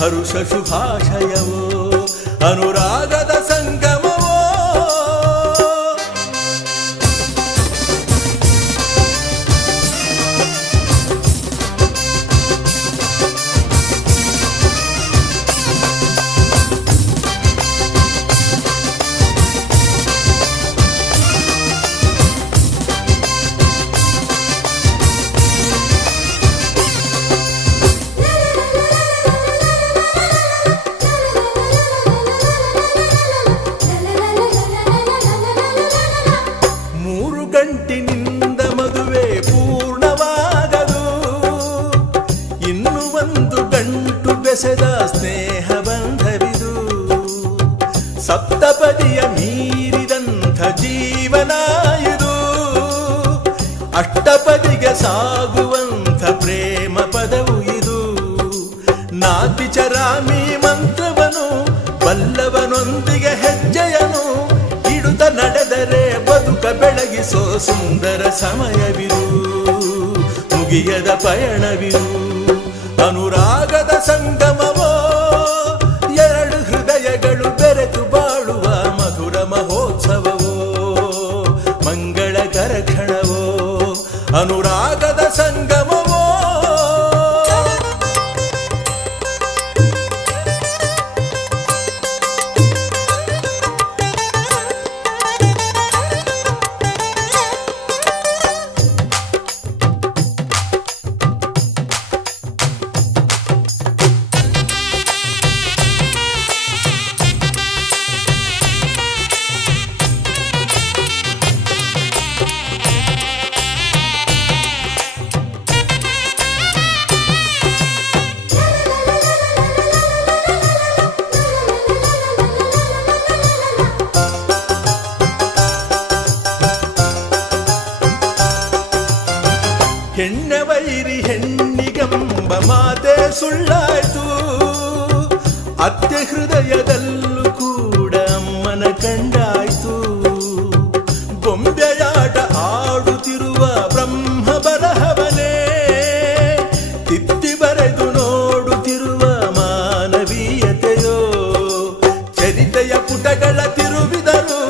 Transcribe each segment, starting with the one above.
ಹರುಷ ಶುಭಾಶಯವೋ ಅನುರಾಗದ ಬೆಸೆದ ಸ್ನೇಹ ಬಂಧವಿದು. ಸಪ್ತಪದಿಯ ಮೀರಿದಂಥ ಜೀವನ ಅಷ್ಟಪದಿಗೆ ಸಾಗುವಂಥ ಪ್ರೇಮ ಪದವು ಇದು. ನಾತಿಚರಾಮಿ ಮಂತ್ರವನು ಬಲ್ಲವನೊಂದಿಗೆ ಹೆಜ್ಜೆಯನು. ಇಡುತ್ತ ನಡೆದರೆ ಬದುಕ ಬೆಳಗಿಸೋ ಸುಂದರ ಸಮಯವಿರು ಮುಗಿಯದ ಪಯಣವಿರು ಅನುರಾಗದ నాగద సంగమం ಹೆಣ್ಣೆ ವೈರಿ ಹೆಣ್ಣಿಗೆಂಬ ಮಾತೆ ಸುಳ್ಳಾಯ್ತು. ಅತ್ತೆ ಹೃದಯದಲ್ಲೂ ಕೂಡ ಅಮ್ಮನ ಕಂಡಾಯ್ತು ಗೊಂಬೆಯಾಟ ಆಡುತ್ತಿರುವ ಬ್ರಹ್ಮ ಬರಹವನೇ ತಿತ್ತಿ ಬರೆದು ನೋಡುತ್ತಿರುವ ಮಾನವೀಯತೆಯೋ, ಚರಿತೆಯ ಪುಟಗಳ ತಿರುವಿದರು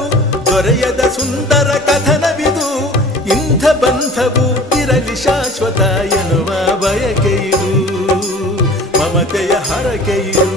ದೊರೆಯದ ಸುಂದರ ಕಥನವಿದು. ಇಂಥ ಬಂಧವು ಮಮತೆಯ ಹರಕೆಯಿದು